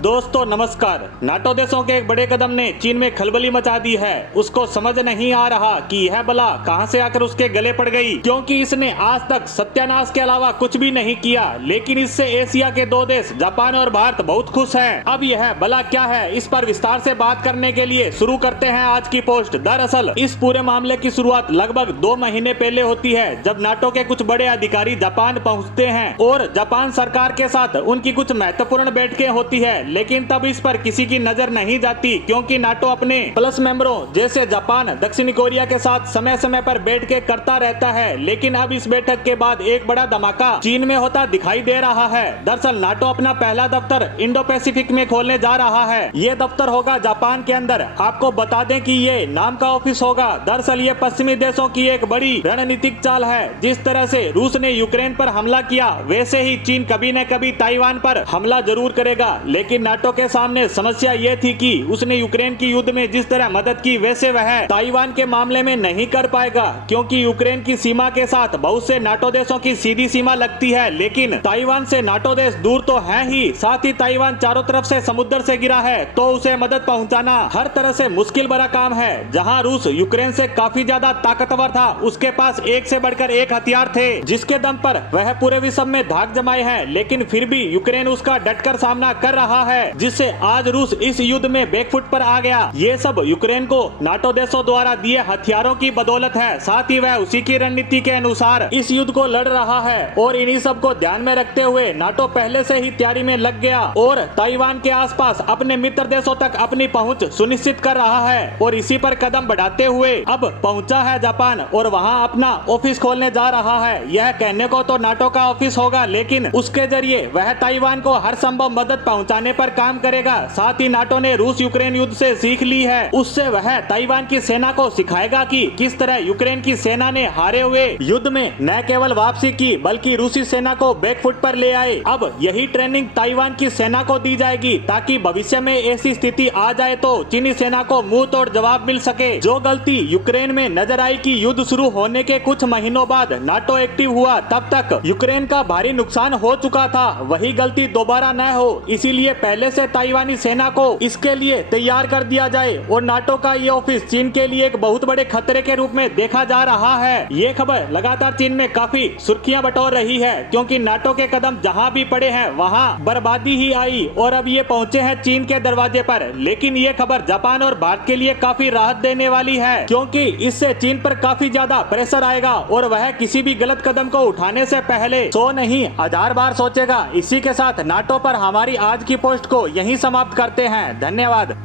दोस्तों नमस्कार। नाटो देशों के एक बड़े कदम ने चीन में खलबली मचा दी है। उसको समझ नहीं आ रहा कि यह बला कहां से आकर उसके गले पड़ गई, क्योंकि इसने आज तक सत्यानाश के अलावा कुछ भी नहीं किया। लेकिन इससे एशिया के दो देश जापान और भारत बहुत खुश हैं। अब यह बला क्या है, इस पर विस्तार से बात करने के लिए शुरू करते हैं आज की पोस्ट। दरअसल इस पूरे मामले की शुरुआत लगभग 2 महीने पहले होती है, जब नाटो के कुछ बड़े अधिकारी जापान पहुँचते हैं और जापान सरकार के साथ उनकी कुछ महत्वपूर्ण बैठकें होती है। लेकिन तब इस पर किसी की नजर नहीं जाती, क्योंकि नाटो अपने प्लस मेंबरों जैसे जापान, दक्षिणी कोरिया के साथ समय समय पर बैठकें करता रहता है। लेकिन अब इस बैठक के बाद एक बड़ा धमाका चीन में होता दिखाई दे रहा है। दरअसल नाटो अपना पहला दफ्तर इंडो पैसिफिक में खोलने जा रहा है। ये दफ्तर होगा जापान के अंदर। आपको बता दें कि ये नाम का ऑफिस होगा। दरअसल ये पश्चिमी देशों की एक बड़ी रणनीतिक चाल है। जिस तरह से रूस ने यूक्रेन पर हमला किया, वैसे ही चीन कभी न कभी ताइवान पर हमला जरूर करेगा। लेकिन नाटो के सामने समस्या ये थी कि उसने यूक्रेन की युद्ध में जिस तरह मदद की, वैसे वह ताइवान के मामले में नहीं कर पाएगा, क्योंकि यूक्रेन की सीमा के साथ बहुत से नाटो देशों की सीधी सीमा लगती है। लेकिन ताइवान से नाटो देश दूर तो है ही, साथ ही ताइवान चारों तरफ से समुद्र से घिरा है, तो उसे मदद पहुंचाना हर तरह से मुश्किल भरा काम है। जहां रूस यूक्रेन से काफी ज्यादा ताकतवर था, उसके पास एक से बढ़कर एक हथियार थे, जिसके दम पर वह पूरे विश्व में धाक जमाए है। लेकिन फिर भी यूक्रेन उसका डटकर सामना कर रहा है, जिससे आज रूस इस युद्ध में बैकफुट पर आ गया। ये सब यूक्रेन को नाटो देशों द्वारा दिए हथियारों की बदौलत है। साथ ही वह उसी की रणनीति के अनुसार इस युद्ध को लड़ रहा है, और इन्हीं सब को ध्यान में रखते हुए नाटो पहले से ही तैयारी में लग गया और ताइवान के आसपास अपने मित्र देशों तक अपनी पहुंच सुनिश्चित कर रहा है। और इसी पर कदम बढ़ाते हुए अब पहुंचा है जापान और वहां अपना ऑफिस खोलने जा रहा है। यह कहने को तो नाटो का ऑफिस होगा, लेकिन उसके जरिए वह ताइवान को हर संभव मदद पहुंचाने पर काम करेगा। साथ ही नाटो ने रूस यूक्रेन युद्ध से सीख ली है, उससे वह ताइवान की सेना को सिखाएगा कि किस तरह यूक्रेन की सेना ने हारे हुए युद्ध में न केवल वापसी की, बल्कि रूसी सेना को बैकफुट पर ले आए। अब यही ट्रेनिंग ताइवान की सेना को दी जाएगी, ताकि भविष्य में ऐसी स्थिति आ जाए तो चीनी सेना को मुंह तोड़ जवाब मिल सके। जो गलती यूक्रेन में नजर आई कि युद्ध शुरू होने के कुछ महीनों बाद नाटो एक्टिव हुआ, तब तक यूक्रेन का भारी नुकसान हो चुका था, वही गलती दोबारा न हो, इसीलिए पहले से ताइवानी सेना को इसके लिए तैयार कर दिया जाए। और नाटो का ये ऑफिस चीन के लिए एक बहुत बड़े खतरे के रूप में देखा जा रहा है। ये खबर लगातार चीन में काफी सुर्खियां बटोर रही है, क्योंकि नाटो के कदम जहां भी पड़े हैं वहां बर्बादी ही आई, और अब ये पहुंचे हैं चीन के दरवाजे पर। लेकिन ये खबर जापान और भारत के लिए काफी राहत देने वाली है, क्योंकि इससे चीन पर काफी ज्यादा प्रेशर आएगा और वह किसी भी गलत कदम को उठाने से पहले 100 नहीं 1000 बार सोचेगा। इसी के साथ नाटो पर हमारी आज की पोस्ट को यहीं समाप्त करते हैं। धन्यवाद।